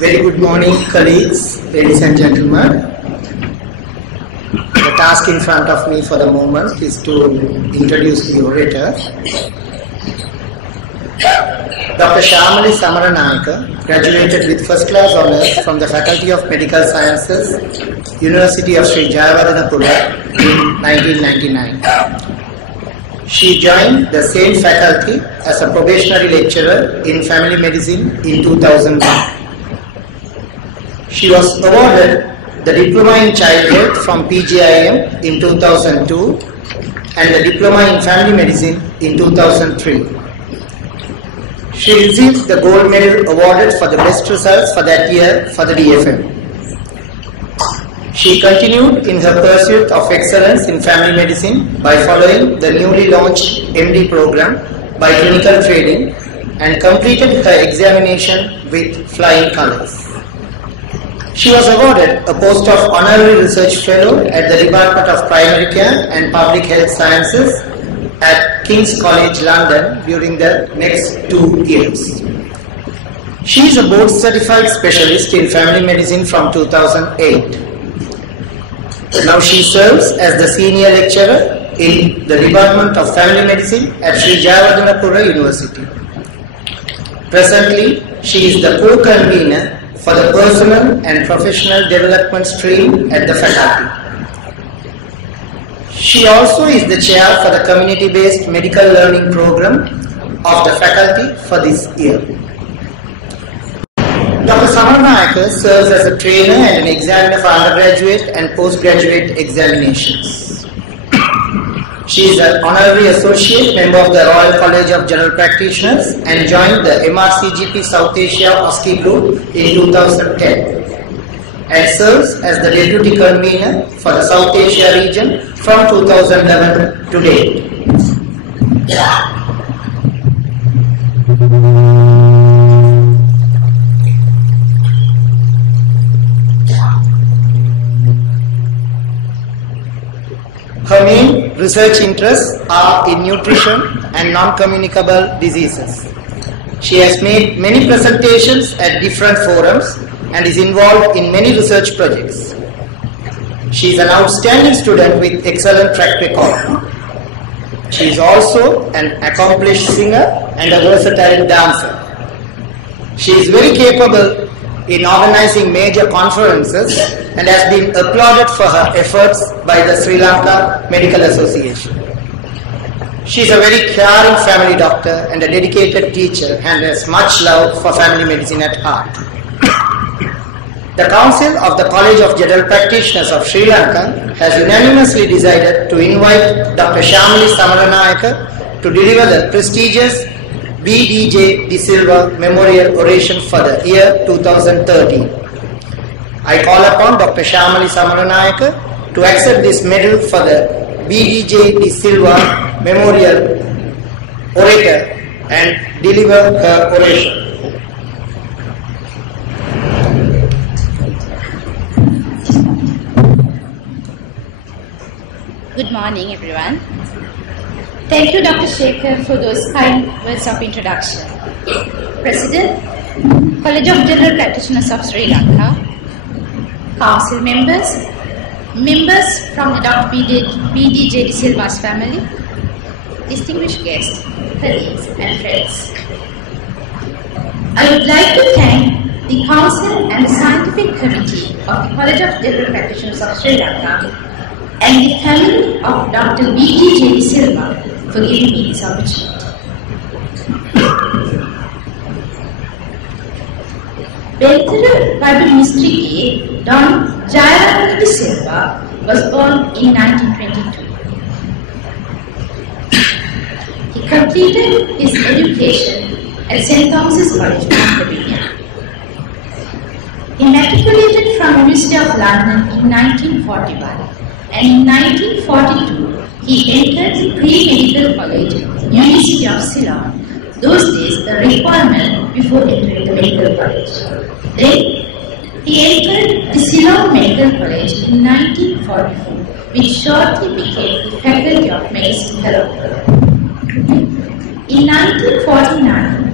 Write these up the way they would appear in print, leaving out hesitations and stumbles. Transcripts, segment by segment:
Very good morning, colleagues, ladies and gentlemen. The task in front of me for the moment is to introduce the orator. Dr. Shyamali Samaranayake graduated with first class honours from the Faculty of Medical Sciences, University of Sri Jayawardhanapura in 1999. She joined the same faculty as a probationary lecturer in family medicine in 2001. She was awarded the Diploma in Child Health from PGIM in 2002 and the Diploma in Family Medicine in 2003. She received the Gold Medal awarded for the best results for that year for the DFM. She continued in her pursuit of excellence in family medicine by following the newly launched MD program by clinical training and completed her examination with flying colours. She was awarded a post of Honorary Research Fellow at the Department of Primary Care and Public Health Sciences at King's College London during the next 2 years. She is a board certified specialist in family medicine from 2008. Now she serves as the senior lecturer in the Department of Family Medicine at Sri Jayawardhanapura University. Presently, she is the co-convener for the Personal and Professional Development stream at the faculty. She also is the chair for the Community-Based Medical Learning Program of the faculty for this year. Dr. Samaranayake serves as a trainer and an examiner for undergraduate and postgraduate examinations. She is an honorary associate member of the Royal College of General Practitioners and joined the MRCGP South Asia OSCE Group in 2010 and serves as the deputy convener for the South Asia region from 2011 to date. Her main research interests are in nutrition and non-communicable diseases. She has made many presentations at different forums and is involved in many research projects. She is an outstanding student with excellent track record. She is also an accomplished singer and a versatile dancer. She is very capable in organizing major conferences and has been applauded for her efforts by the Sri Lanka Medical Association. She is a very caring family doctor and a dedicated teacher and has much love for family medicine at heart. The Council of the College of General Practitioners of Sri Lanka has unanimously decided to invite Dr. Shyamali Samaranayake to deliver the prestigious B.D.J. De Silva Memorial Oration for the year 2013. I call upon Dr. Shyamali Samaranayake to accept this medal for the B.D.J. De Silva Memorial Orator and deliver her oration. Good morning, everyone. Thank you, Dr. Shekhar, for those kind words of introduction. President, College of General Practitioners of Sri Lanka, Council members, members from the Dr. B.D.J. De Silva's family, distinguished guests, colleagues and friends. I would like to thank the Council and the Scientific Committee of the College of General Practitioners of Sri Lanka and the family of Dr. B.D.J. De Silva for giving me this opportunity. Bentara Bible Mystery Don Jayawardhana De Silva was born in 1922. He completed his education at St. Thomas's College, Pennsylvania. He matriculated from University of London in 1941 and in 1942 he entered the pre-medical college, University of Ceylon, those days a requirement before entering the medical college. Then he entered the Ceylon Medical College in 1944, which shortly became the Faculty of Medicine Fellow. In 1949,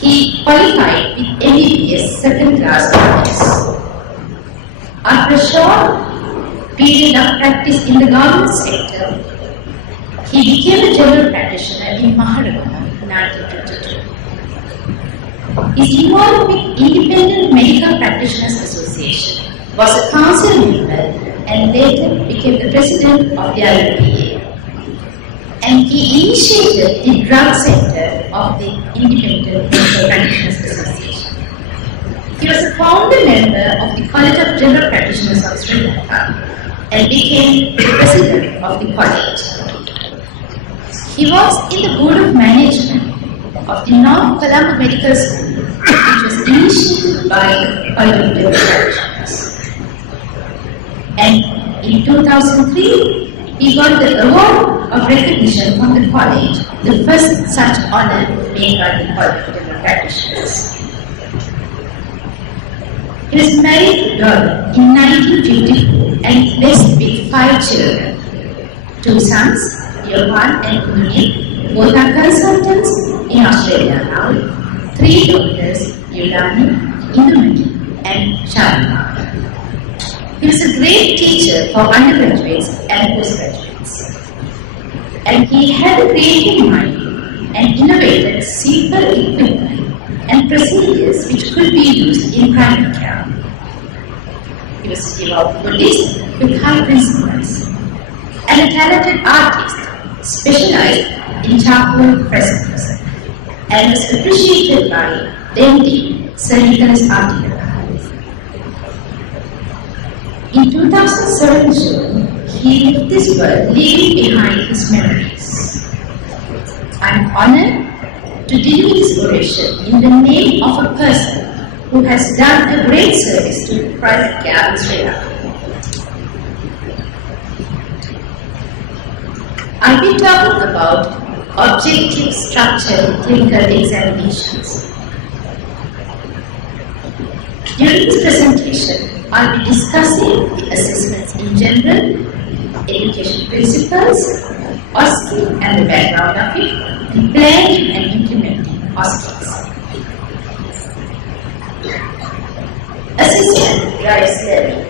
he qualified with MD MBBS second-class honors. After a short period of practice in the government sector, he became a general practitioner in Maharagana in 1922. His involvement with Independent Medical Practitioners Association, was a council member and later became the president of the IPA. And he initiated the drug sector of the Independent Medical Practitioners Association. He was a founder member of the College of General Practitioners of Sri Lanka and became the president of the college. He was in the board of management of the North Colombo Medical School, which was initiated by the College of General Practitioners. And in 2003, he got the award of recognition from the college, the first such honor made by the College of General Practitioners. He was married to Dolly in 1954 and blessed with 5 children, 2 sons, Johan and Kunil, both are consultants in Australia now, 3 daughters, Yulani, Indumani and Sharma. He was a great teacher for undergraduates and postgraduates. And he had a creative mind and innovated simple equipment and procedures which could be used in primary care. He was a devout Buddhist with high principles and a talented artist specialized in charcoal frescoes and was appreciated by then Sir Nicholas Artier. In 2007 June, he left this world leaving behind his memories. I am honored to deliver this oration in the name of a person who has done a great service to private care in Sri Lanka. I'll be talking about objective structured clinical examinations. During this presentation, I'll be discussing the assessments in general, education principles, OSCE and the background of it, and planning and implementing OSCEs. Assessment drives learning.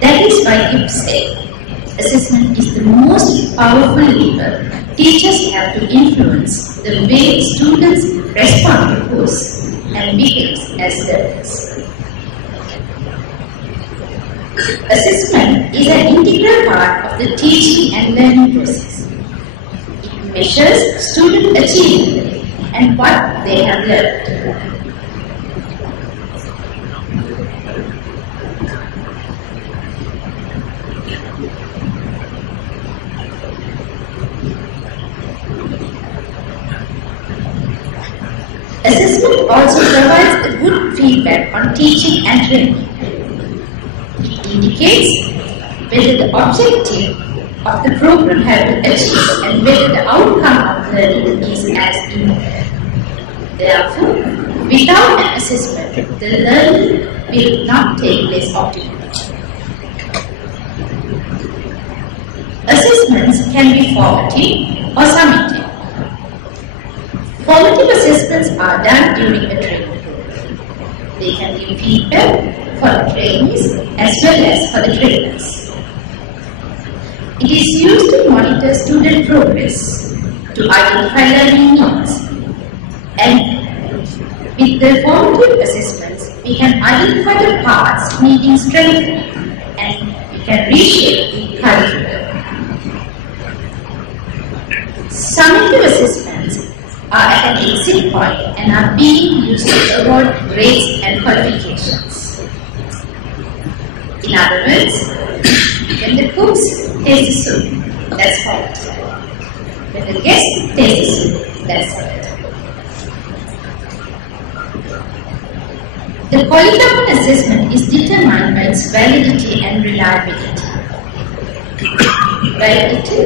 That is why Gibbs said, assessment is the most powerful lever teachers have to influence the way students respond to course and behaves as learners. Assessment is an integral part of the teaching and learning process. It measures student achievement and what they have learned. Assessment also provides a good feedback on teaching and training. It indicates whether the objective of the program has been achieved and whether the outcome of learning is as intended. Therefore, without an assessment, the learning will not take place optimally. Assessments can be formative or summative. Formative assessments are done during a training program. They can give feedback for the trainees as well as for the trainers. It is used to monitor student progress, to identify learning needs, and with the formative assessments, we can identify the parts needing strengthening and we can reshape the curriculum. Summative assessments are at an exit point and are being used to award grades and qualifications. In other words, when the cooks taste the soup, that's formative. When the guests taste the soup, that's summative. The quality of an assessment is determined by its validity and reliability. Validity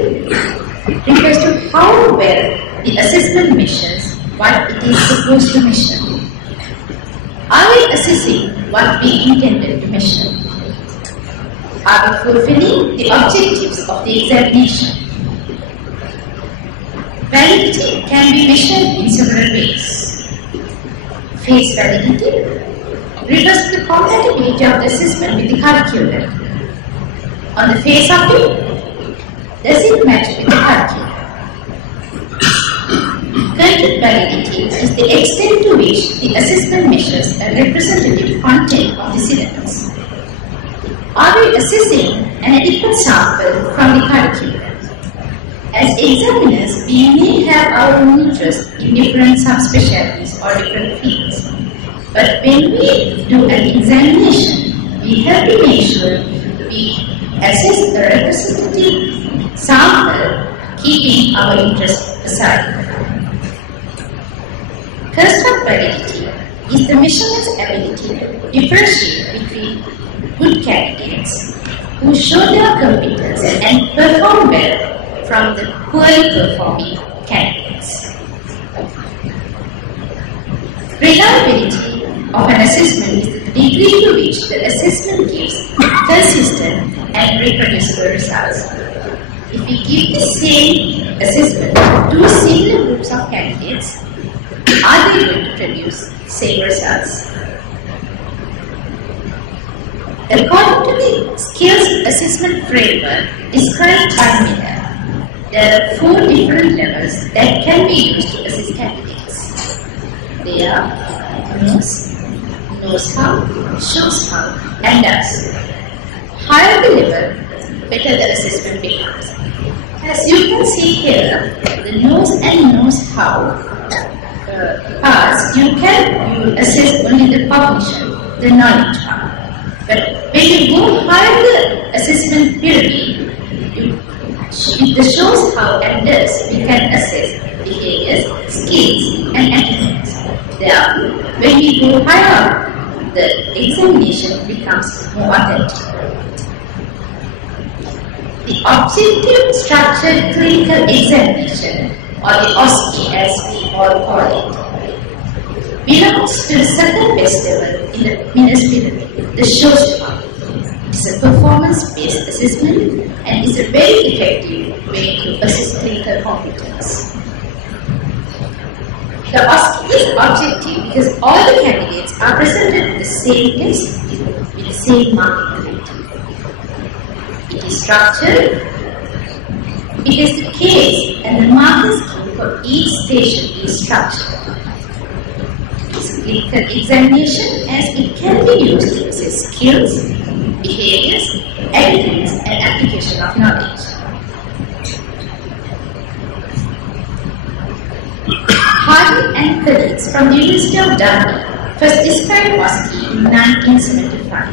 refers to how well the assessment measures what it is supposed to measure. Are we assessing what we intended to measure? Are we fulfilling the objectives of the examination? Validity can be measured in several ways. face validity refers to the compatibility of the assessment with the curriculum. On the face of it, does it match with the curriculum? Content validity is the extent to which the assessment measures a representative content of the syllabus. Are we assessing an adequate sample from the curriculum? As examiners, we may have our own interest in different subspecialties or different fields. But when we do an examination, we have to make sure we assess a representative sample, keeping our interest aside. Construct validity is the measurement's ability to differentiate between good candidates who show their competence and perform well from the poorly performing candidates. Reliability of an assessment is the degree to which the assessment gives consistent and reproducible results. If we give the same assessment to two similar groups of candidates, are they going to produce the same results? According to the Skills Assessment Framework described by Miller, there are 4 different levels that can be used to assess candidates. They are knows how, shows how, and does. Higher the level, better the assessment becomes. As you can see here, the knows and knows how parts, you assess only the cognition, the knowledge part. But when you go higher the assessment pyramid, with the shows how and does, we can assess behaviors, skills, and attitudes. Therefore, when we go higher, the examination becomes more authentic. The Objective Structured Clinical Examination, or the OSCE as we all call it, belongs to the second best level in the Miller's pyramid, the shows how. It is a performance-based assessment and is a very effective way to assess clinical competence. The OSCE is objective because all the candidates are presented with the same test with the same marking rate. It is structured. It is the case and the marking scheme for each station is structured. It is a clinical examination as it can be used to assess skills, behaviors, attitudes, and application of knowledge. Hardy and colleagues from the University of Dundee first described OSCE in 1975.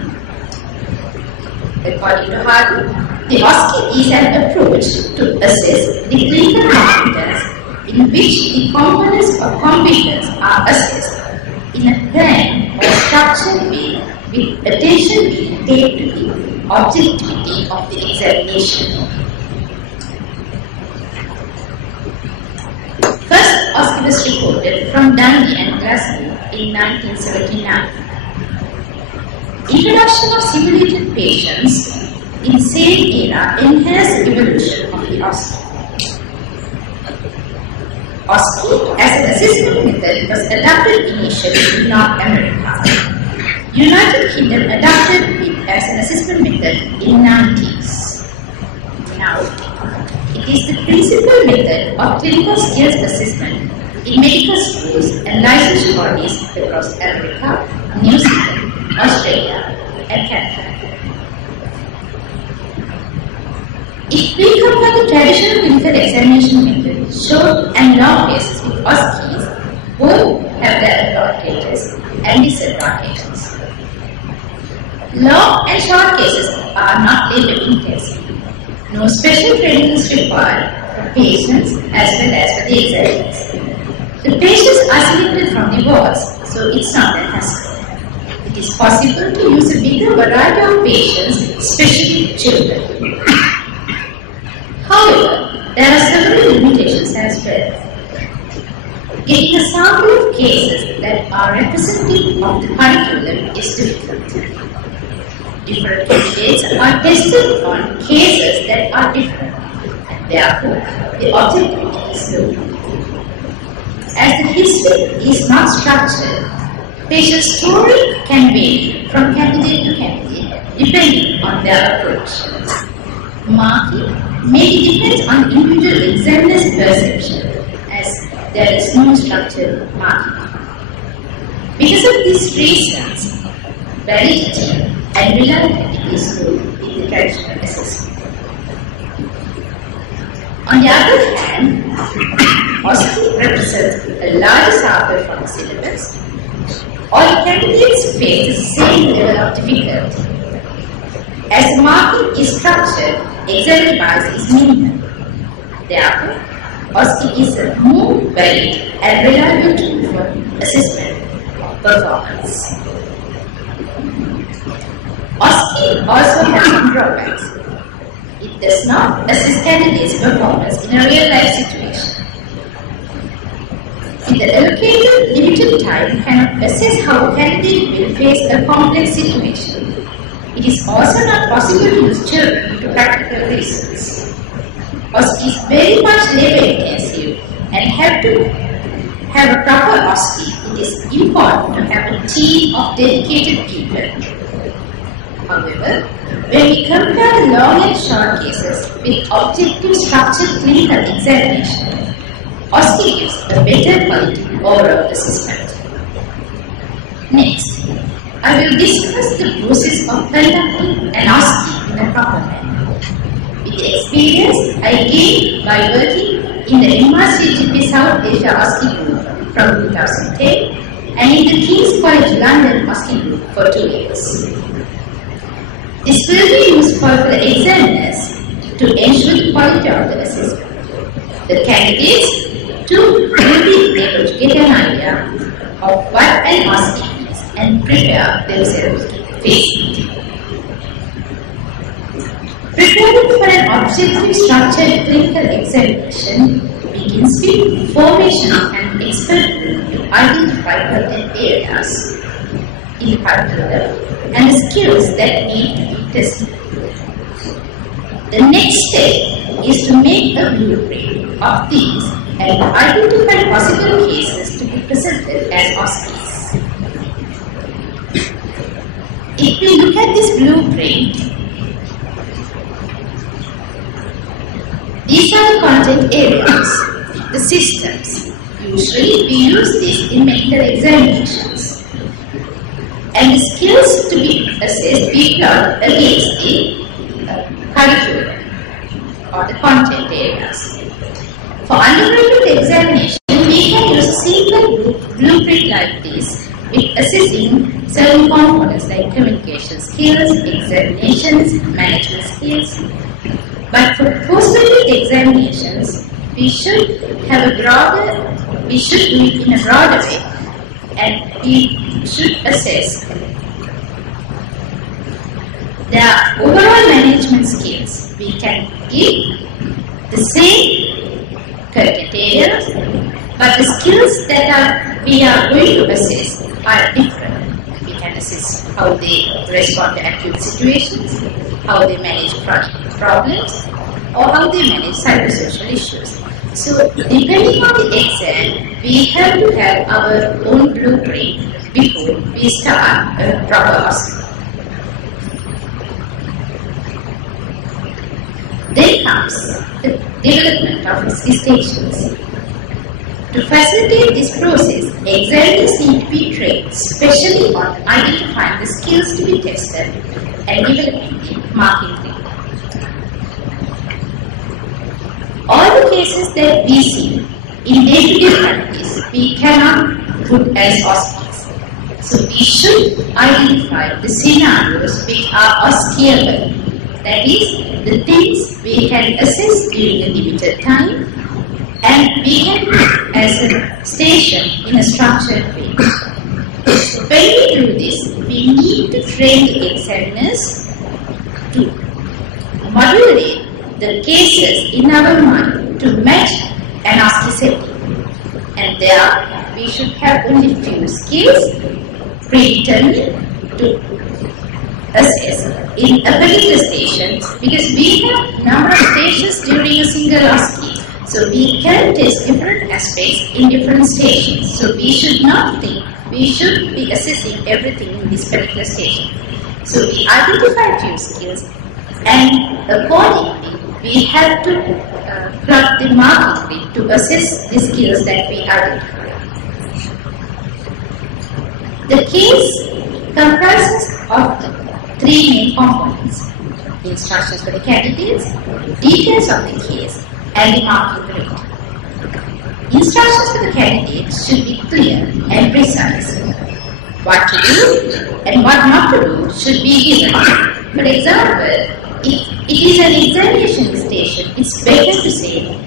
According to Hardy, the OSCE is an approach to assess the clinical competence in which the components of competence are assessed in a planned or structured way with attention being paid to the objectivity of the examination. First OSCE was reported from Dundee and Glasgow in 1979. Introduction of simulated patients in same era enhanced the evolution of the OSCE. OSCE as an assessment method was adopted initially in North America. United Kingdom adopted it as an assessment method in 90s. Now, it is the principal method of clinical skills assessment in medical schools and licensure bodies across America, New Zealand, Australia, and Canada. If we compare the traditional clinical examination method, short and long cases with OSCEs, both have their advantages and disadvantages. Long and short cases are not labor intensive. No special training is required for patients as well as for the examiners. The patients are selected from the wards, so it's not a hassle. It is possible to use a bigger variety of patients, especially children. However, there are several limitations as well. Getting a sample of cases that are representative of the curriculum is difficult. Different candidates are tested on cases that are different, and therefore the objectivity is low. As the history is not structured, Patient story can vary from candidate to candidate depending on their approach. Marking may depend on individual examiner's perception, as there is no structured marking. Because of these reasons, validity and reliability is low in the traditional assessment. On the other hand, OSCE represents a large sample from the syllabus. All candidates face the same level of difficulty. As the marking is structured, exam bias is minimal. Therefore, OSCE is a more valid and reliable tool for assessment of performance. OSCE also has some drawbacks. It does not assess candidates' performance in a real-life situation. In the allocated limited time, cannot assess how a candidate will face a complex situation. It is also not possible to use children to practical reasons. OSCE is very much labor intensive and have to have a proper OSCE. It is important to have a team of dedicated people. However, when we compare the long and short cases with objective structured clinical examination, OSCE gives a better quality overall assessment. Next, I will discuss the process of conducting an OSCE in a proper manner. With the experience I gained by working in the MRCGP South Asia OSCE group from 2010 and in the King's College London OSCE group for 2 years. This will be useful for the examiners to ensure the quality of the assessment. The candidates too will be able to get an idea of what an OSCE is and prepare themselves to face it. Preparing for an objective structured clinical examination begins with formation of an expert group to identify certain areas in particular and the skills that need to be tested. The next step is to make a blueprint of these and identify possible cases to be presented as OSCEs. If we look at this blueprint, these are the content areas, the systems. Usually we use this in medical examinations. And the skills to be assessed we plot against the curriculum or the content areas. For undergraduate examination, we can use a single blueprint like this with assessing certain components like communication skills, examinations, management skills. But for postgraduate examinations, we should have we should do it in a broader way, and we should assess the overall management skills. We can give the same content areas, but the skills that we are going to assess are different. We can assess how they respond to acute situations, how they manage problems, or how they manage psychosocial issues. So, depending on the exam, we have to have our own blueprint before we start a proper OSCE. Then comes the development of OSCE stations. To facilitate this process, examiners need to be trained, especially on identifying the skills to be tested and developing the marking technique. All the cases that we see in day-to-day practice, we cannot put as OSCEs. So we should identify the scenarios which are OSCEable. That is, the things we can assess during a limited time and we can put as a station in a structured way. So when we do this, we need to train the examiners to modulate the cases in our mind to match an OSCE setting. And there we should have only few skills predetermined to assess in a particular station, because we have number of stations during a single OSCE. So we can test different aspects in different stations. So we should not think we should be assessing everything in this particular station. So we identify few skills, and accordingly we have to plot the marking grid to assess the skills that we identify. The case comprises of the three main components: instructions for the candidates, details of the case, and the marking grid. Instructions for the candidates should be clear and precise. What to do and what not to do should be given. For example, if it is an examination station, it's better to say,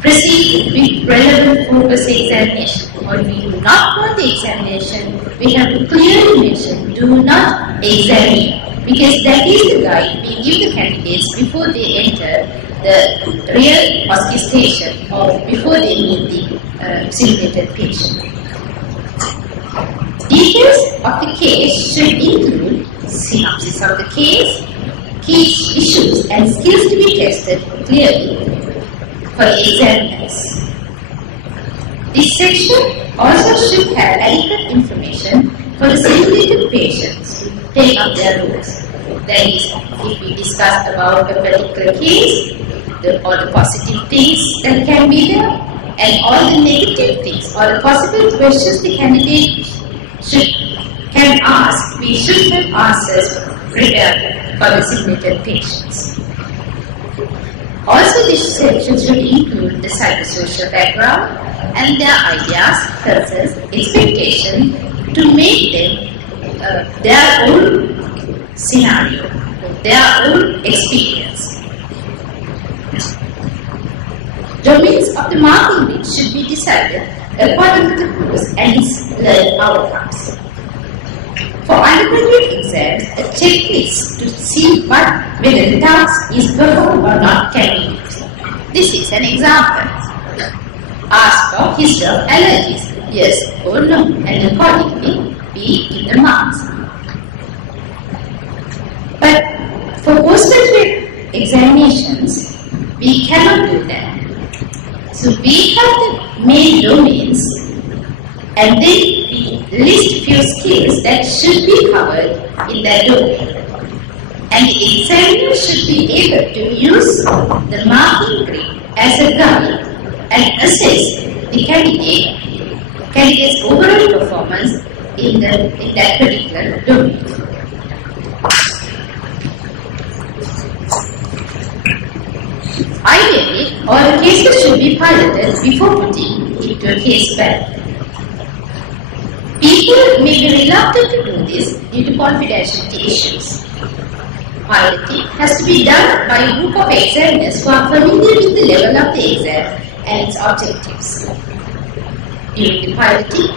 proceed with relevant focus examination. Or if we do not want the examination, we have to clearly mention, do not examine, because that is the guide we give the candidates before they enter the real OSCE station or before they meet the simulated patient. Details of the case should include synopsis of the case, key issues and skills to be tested clearly for the examiners. This section also should have adequate information for the simulated patients to take up their roles. That is, if we discussed about a particular case, all the positive things that can be there, and all the negative things or the possible questions the candidate can ask, we should have answers prepared for the simulated patients. Also, this section should include the psychosocial background and their ideas, concerns, expectations to make them their own scenario, their own experience. Domains of the marking grid should be decided according to the course and its learning outcomes. For undergraduate exams, a checklist to see whether the task is performed or not can be used. This is an example. Ask for history of allergies, yes or no, and accordingly we give the marks. But for postgraduate examinations, we cannot do that. So we have the main domains and then we list few skills that should be covered in that domain. And the examiner should be able to use the marking grid as a guide and assess the candidate's overall performance in that particular domain. Ideally, all the cases should be piloted before putting into a case bank. People may be reluctant to do this due to confidentiality issues. Piloting has to be done by a group of examiners who are familiar with the level of the exam and its objectives. During the piloting,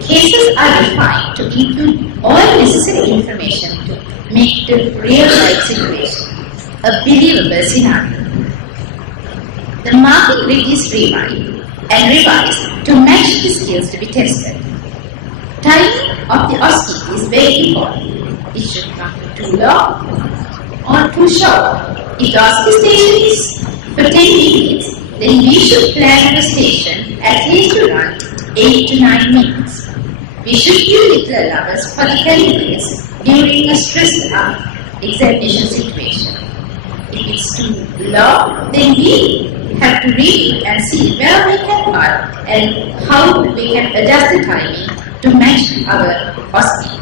cases are defined to include all necessary information to make the real-life situation a believable scenario. The marking grid is revised to match the skills to be tested. Timing of the OSCE is very important. It should not be too long or too short. If the OSCE station is for 10 minutes, then we should plan our station at least to run 8 to 9 minutes. We should give little allowance for the candidates during a stressed examination situation. If it's too long, then we have to read it and see where we can cut and how we can adjust the timing to match our OSCE.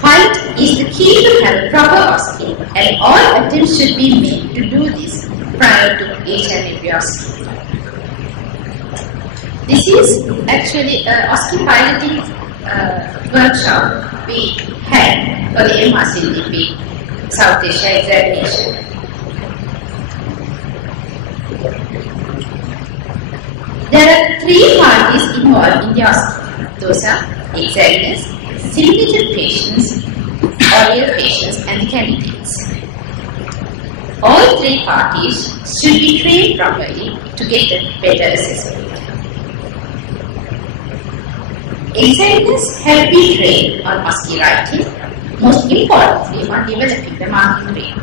Height is the key to have a proper OSCE, and all attempts should be made to do this prior to each and every OSCE. This is actually an OSCE piloting workshop we had for the MRCDP South Asia examination. There are 3 parties involved in the OSCE. Those are examiners, simulated patients, oral patients, and the candidates. All 3 parties should be trained properly to get a better assessment. Examiners have been trained on OSCE writing, most importantly on developing the marking grid.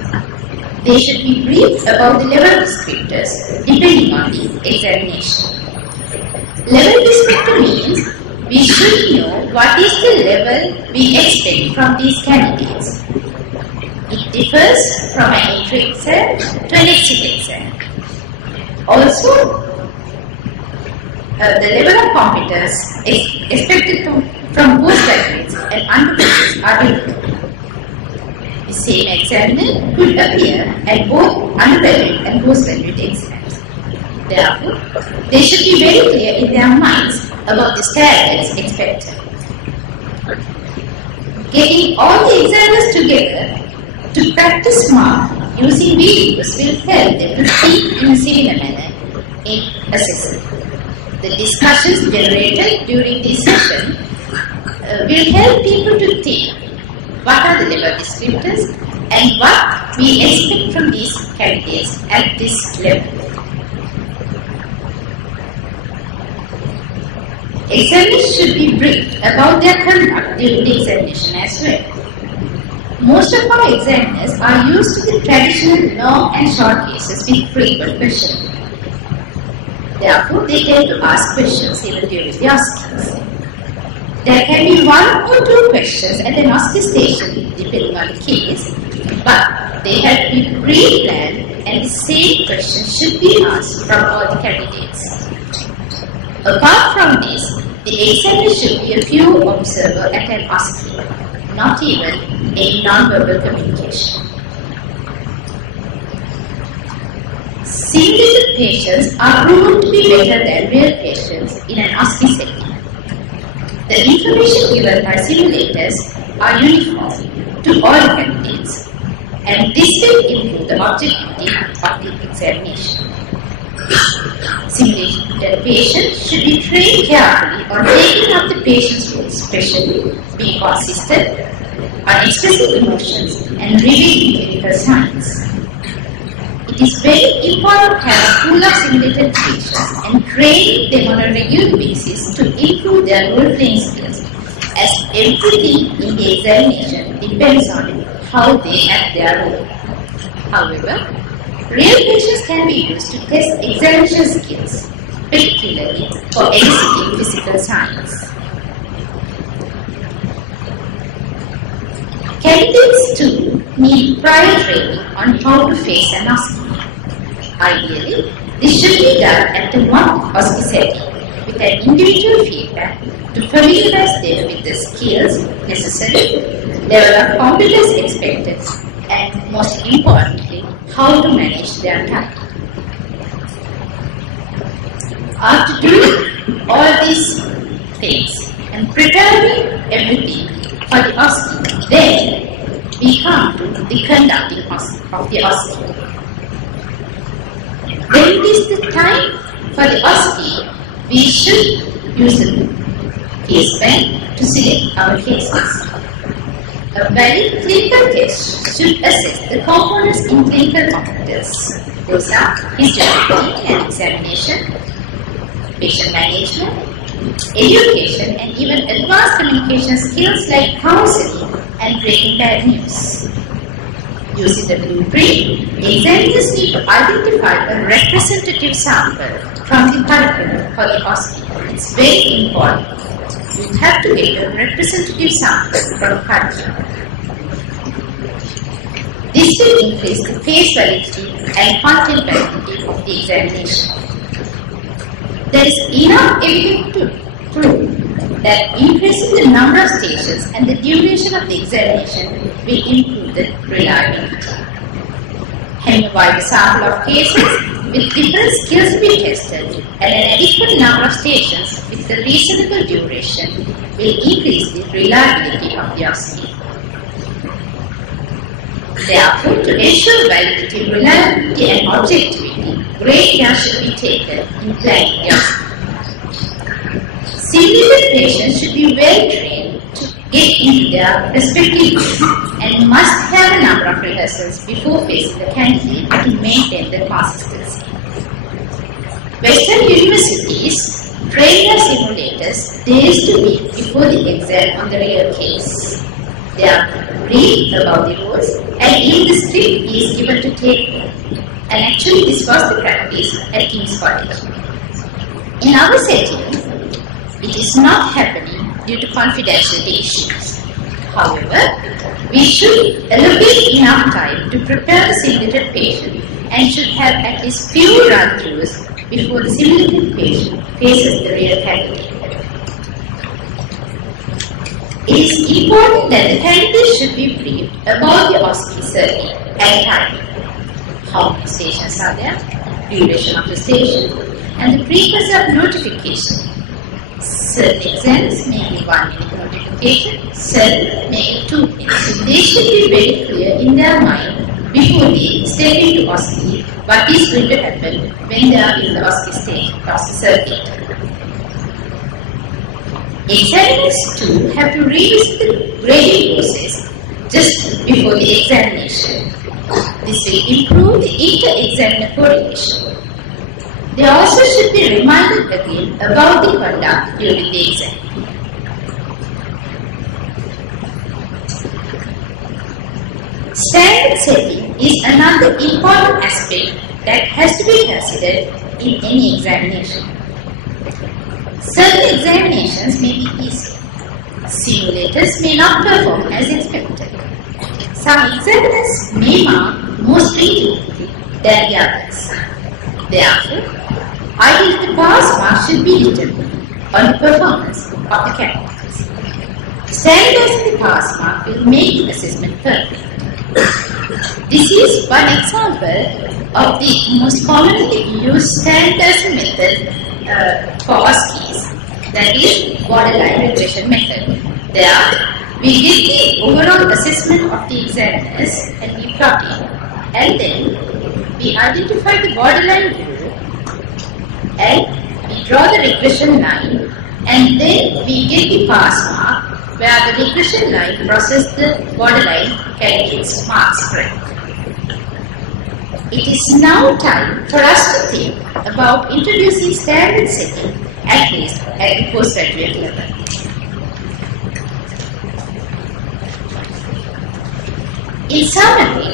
they should be briefed about the level descriptors depending on the examination. Level descriptor means we should know what is the level we expect from these candidates. It differs from an entry exam to an exit exam. Also, the level of competence expected from postgraduates and undergraduates are different. The same examiner could appear at both undergraduate and postgraduate exams. Therefore, they should be very clear in their minds about the standards expected. Getting all the examiners together to practice mark using videos will help them to think in a similar manner in assessment. The discussions generated during this session will help people to think what are the level descriptors and what we expect from these candidates at this level. Examiners should be briefed about their conduct during the examination as well. Most of our examiners are used to the traditional long and short cases with frequent questions. Therefore, they tend to ask questions even during the askings. There can be 1 or 2 questions at an asking station depending on the case, but they have been pre-planned and the same question should be asked from all the candidates. Apart from this, the examiner should be a few observer at an asking, not even a non-verbal communication. Simulated patients are proven to be better than real patients in an asking setting. The information given by simulators are uniform to all candidates, and this will improve the objectivity of the examination. Simulated patients should be trained carefully on taking up the patient's role, especially being consistent, on expressing emotions, and revealing clinical signs. It is very important to have a pool of simulated patients and train them on a regular basis to improve their role-playing skills, as everything in the examination depends on how they act their role. However, real patients can be used to test examination skills, particularly for eliciting physical signs. Candidates too need prior training on how to face an asking. Ideally, this should be done at the mock asking setting with an individual feedback to familiarize them with the skills necessary, level of competence expected, and most importantly, how to manage their time. After doing all these things and preparing everything for the asking, then we come to the conducting of the asking. When it is the time for the asking, we should use the case bank to select our cases. A valid clinical test should assess the components in clinical competence. Those are history and examination, patient management, education, and even advanced communication skills like counseling and breaking bad news. Using the blueprint, examiners need to identify a representative sample from the curriculum for the asking. It's very important. You have to get a representative sample from the curriculum. This will increase the face validity and content validity of the examination. There is enough evidence to prove that increasing the number of stations and the duration of the examination will improve the reliability. Having a wider sample of cases with different skills to be tested and an adequate number of stations with a reasonable duration will increase the reliability of the asking. Therefore, to ensure validity, reliability, and objectivity, great care should be taken in planning the asking. Simulated patients should be well trained to get into their respective groups and must have a number of rehearsals before facing the candidate to maintain their consistency. Western universities train their simulators days to week before the exam on the real case. They are brief about the rules, and even the script is given to take note. And actually this was the practice at King's College. In our setting, it is not happening due to confidentiality issues. However, we should allocate enough time to prepare the simulated patient and should have at least few run-throughs before the simulated patient faces the real candidate. It is important that the candidate should be briefed about the OSCE survey and timing. How many stations are there, duration of the station, and the frequency of notification. Certain exams may be 1 minute notification, certain may be 2 minutes. So they should be very clear in their mind before they step into OSCE what is going to happen when they are in the OSCE stage, OSCE circuit. Examiners too have to revisit the grading process just before the examination. This will improve the inter-examiner coordination. They also should be reminded again about the conduct during the exam. Standard setting is another important aspect that has to be considered in any examination. Certain examinations may be easy. Simulators may not perform as expected. Some examiners may mark more stringently than the others. Therefore, ideally the pass mark should be determined on the performance of the candidates. Standardizing the pass mark will make the assessment perfect. This is one example of the most commonly used standardizing method for OSCEs, that is borderline regression method. There, we get the overall assessment of the examiners and we plot it, and then we identify the borderline group and we draw the regression line, and then we get the pass mark where the regression line crosses the borderline candidate's mark spread. It is now time for us to think about introducing standard setting, at least at the postgraduate level. In summary,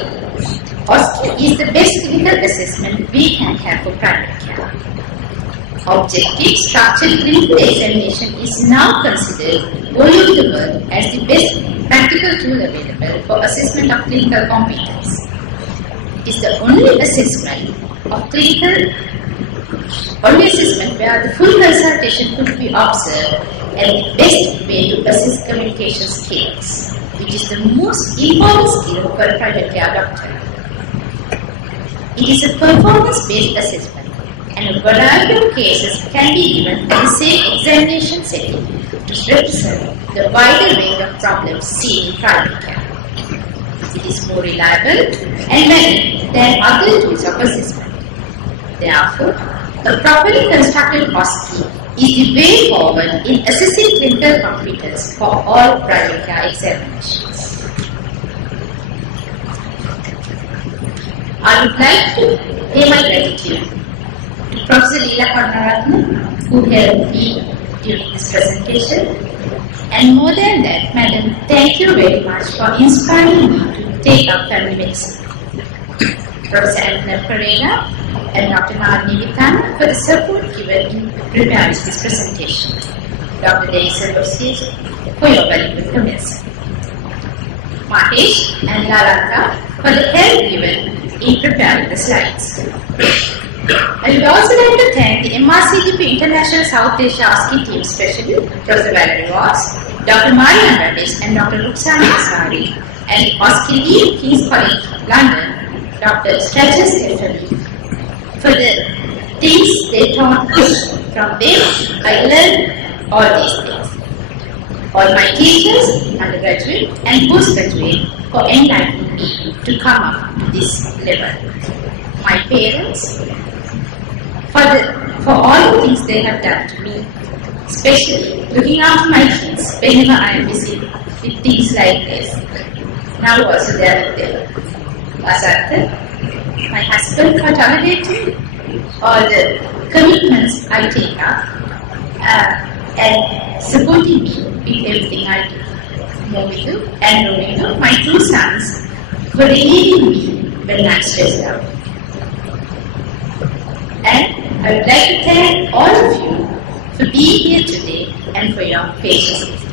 OSCE is the best clinical assessment we can have for primary care. Objective structured clinical examination is now considered all over the world as the best practical tool available for assessment of clinical competence. It is the only assessment where the full consultation could be observed and the best way to assess communication skills, which is the most important skill for a primary care doctor. It is a performance-based assessment, and a variety of cases can be given in the same examination setting to represent the wider range of problems seen in primary care. It is more reliable and valid than other tools of assessment. Therefore, a properly constructed OSCE is the way forward in assessing clinical competence for all primary care examinations. I would like to pay my gratitude to Professor Leela Karnaratne, who helped me during this presentation. And more than that, Madam, thank you very much for inspiring me to take up family medicine. Professor Antona Pereira and Dr. Nalini Vitana for the support given in preparing this presentation. Dr. Deisa Rosies for your valuable comments. Mahesh and Lalata for the help given in preparing the slides. I would also like to thank the MRCGP International South Asia OSCE team, especially Professor Valerie Ross, Dr. Marian Radish and Dr. Ruxana Asari, and OSCE lead King's College London, Dr. Stratus Stephanie, for the things they taught us. From them, I learned all these things. All my teachers, undergraduate and postgraduate, for enlightening me to come up to this level. My parents, for all the things they have done to me, especially looking after my kids whenever I am busy with things like this. Now also they are there. Asartha, my husband, for tolerating all the commitments I take up and supporting me with everything I do. Mohitu and Romeo, my two sons, for relieving me when I'm stressed out. And I would like to thank all of you for being here today and for your patience.